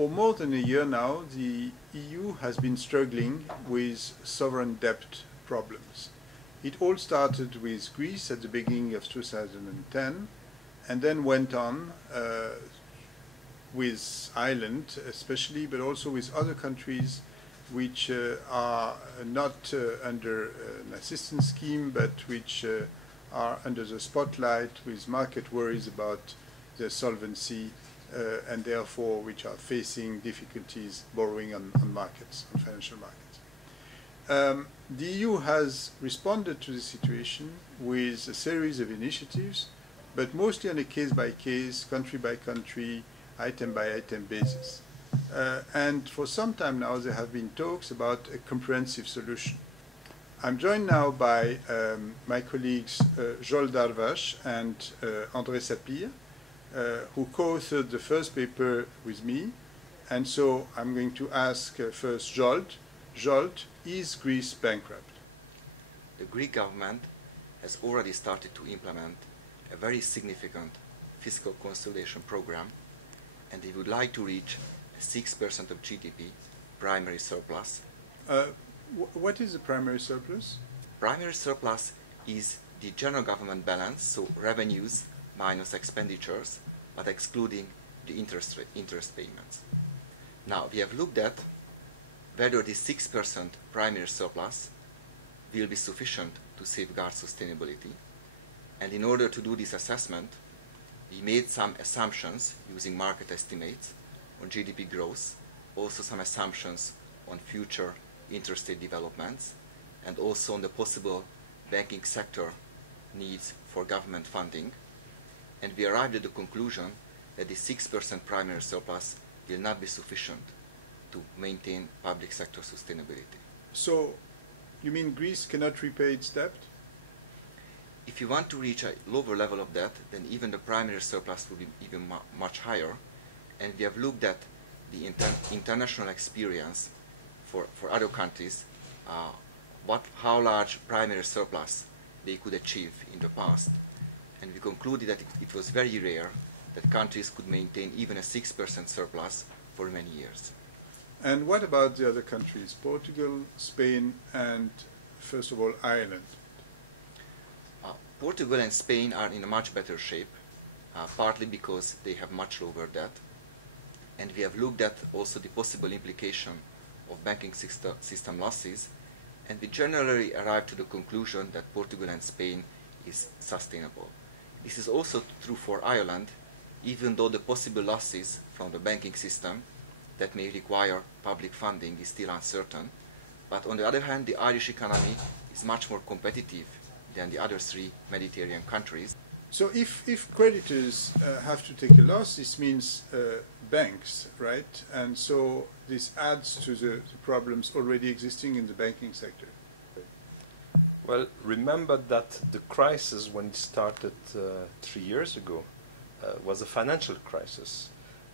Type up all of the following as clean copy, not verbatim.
For more than a year now, the EU has been struggling with sovereign debt problems. It all started with Greece at the beginning of 2010, and then went on with Ireland especially, but also with other countries which are not under an assistance scheme, but which are under the spotlight with market worries about their solvency and therefore which are facing difficulties borrowing on markets, on financial markets. The EU has responded to the situation with a series of initiatives, but mostly on a case-by-case, country-by-country, item-by-item basis. And for some time now, there have been talks about a comprehensive solution. I'm joined now by my colleagues Zsolt Darvas and André Sapir, who co-authored the first paper with me. And so I'm going to ask first Zsolt. Zsolt, is Greece bankrupt? The Greek government has already started to implement a very significant fiscal consolidation program, and they would like to reach a 6% of GDP primary surplus. What is the primary surplus? Primary surplus is the general government balance, so revenues minus expenditures, but excluding the interest payments. Now, we have looked at whether the 6% primary surplus will be sufficient to safeguard sustainability. And in order to do this assessment, we made some assumptions using market estimates on GDP growth, also some assumptions on future interest rate developments, and also on the possible banking sector needs for government funding. And we arrived at the conclusion that the 6% primary surplus will not be sufficient to maintain public sector sustainability. So, you mean Greece cannot repay its debt? If you want to reach a lower level of debt, then even the primary surplus will be even much higher. And we have looked at the international experience for other countries, how large primary surplus they could achieve in the past. And we concluded that it was very rare that countries could maintain even a 6% surplus for many years. And what about the other countries, Portugal, Spain, and first of all, Ireland? Portugal and Spain are in a much better shape, partly because they have much lower debt. And we have looked at also the possible implication of banking system losses, and we generally arrived to the conclusion that Portugal and Spain is sustainable. This is also true for Ireland, even though the possible losses from the banking system that may require public funding is still uncertain. But on the other hand, the Irish economy is much more competitive than the other three Mediterranean countries. So if creditors have to take a loss, this means banks, right? And so this adds to the problems already existing in the banking sector. Well, remember that the crisis, when it started 3 years ago, was a financial crisis.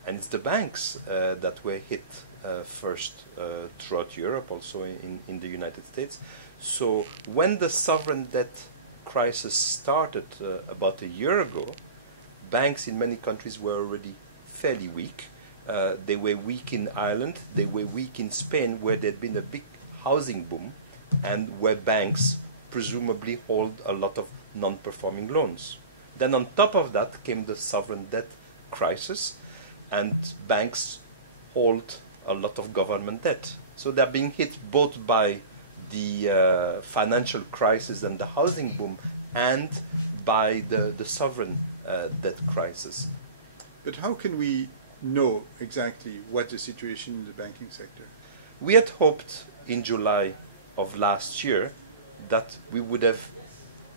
And it's the banks that were hit first throughout Europe, also in the United States. So when the sovereign debt crisis started about a year ago, banks in many countries were already fairly weak. They were weak in Ireland, they were weak in Spain, where there had been a big housing boom, and where banks presumably hold a lot of non-performing loans. Then on top of that came the sovereign debt crisis, and banks hold a lot of government debt. So they're being hit both by the financial crisis and the housing boom, and by the sovereign debt crisis. But how can we know exactly what the situation in the banking sector? We had hoped in July of last year that we would have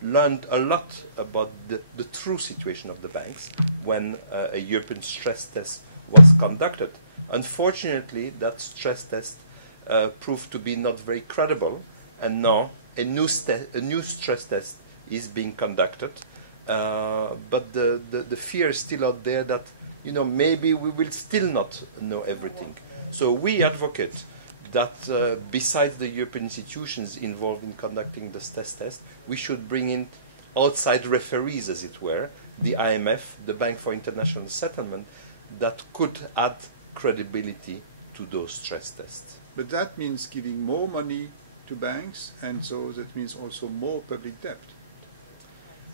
learned a lot about the true situation of the banks when a European stress test was conducted. Unfortunately, that stress test proved to be not very credible, and now a new stress test is being conducted. But the fear is still out there that, you know, maybe we will still not know everything. So we advocate that besides the European institutions involved in conducting the stress test, we should bring in outside referees, as it were, the IMF, the Bank for International Settlement, that could add credibility to those stress tests. But that means giving more money to banks, and so that means also more public debt.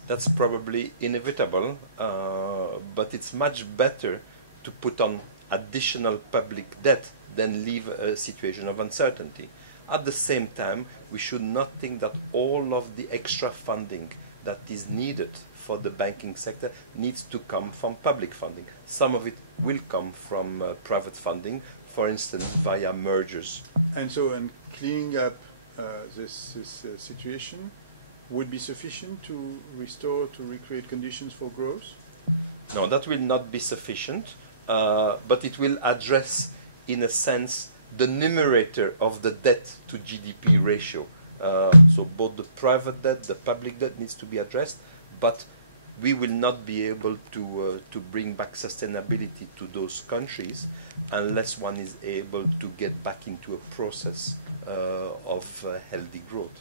That's probably inevitable, but it's much better to put on additional public debt than leave a situation of uncertainty. At the same time, we should not think that all of the extra funding that is needed for the banking sector needs to come from public funding. Some of it will come from private funding, for instance, via mergers. And so, cleaning up this situation would be sufficient to restore, to recreate conditions for growth? No, that will not be sufficient, but it will address, in a sense, the numerator of the debt to GDP ratio. So both the private debt, the public debt needs to be addressed, but we will not be able to bring back sustainability to those countries unless one is able to get back into a process of healthy growth.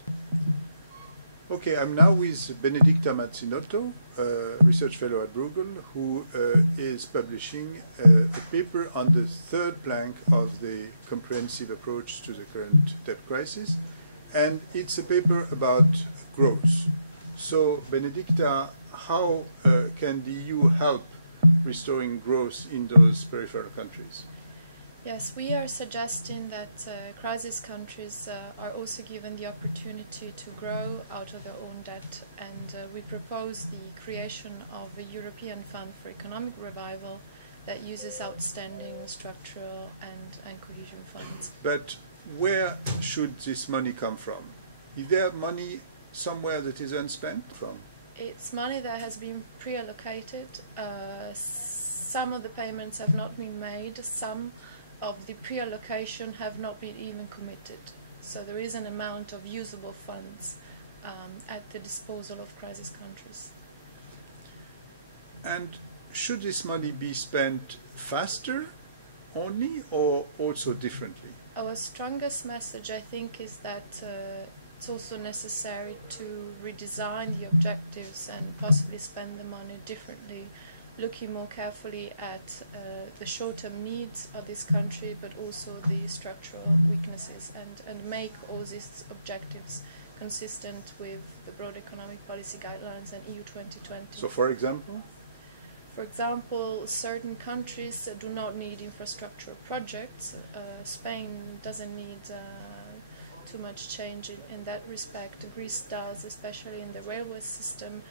Okay, I'm now with Benedicta Marzinotto, research fellow at Bruegel, who is publishing a paper on the third plank of the comprehensive approach to the current debt crisis, and it's a paper about growth. So, Benedicta, how can the EU help restoring growth in those peripheral countries? Yes, we are suggesting that crisis countries are also given the opportunity to grow out of their own debt, and we propose the creation of a European Fund for Economic Revival that uses outstanding structural and cohesion funds. But where should this money come from? Is there money somewhere that is unspent from? It's money that has been pre-allocated. Some of the payments have not been made, some of the pre-allocation have not been even committed. So there is an amount of usable funds at the disposal of crisis countries. And should this money be spent faster only or also differently? Our strongest message, I think, is that it's also necessary to redesign the objectives and possibly spend the money differently, looking more carefully at the short-term needs of this country, but also the structural weaknesses, and make all these objectives consistent with the broad economic policy guidelines and EU 2020. So, for example? For example, certain countries do not need infrastructural projects. Spain doesn't need too much change in that respect. Greece does, especially in the railway system.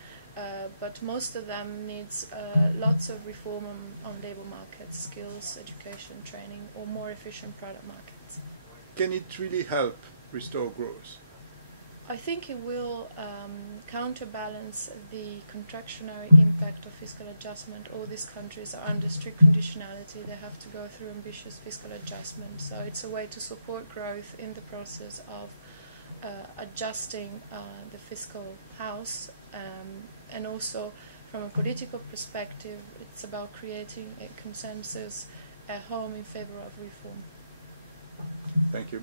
But most of them needs lots of reform on labor markets, skills, education, training, or more efficient product markets. Can it really help restore growth? I think it will counterbalance the contractionary impact of fiscal adjustment. All these countries are under strict conditionality. They have to go through ambitious fiscal adjustment. So it's a way to support growth in the process of adjusting the fiscal house. And also, from a political perspective, it's about creating a consensus at home in favor of reform. Thank you.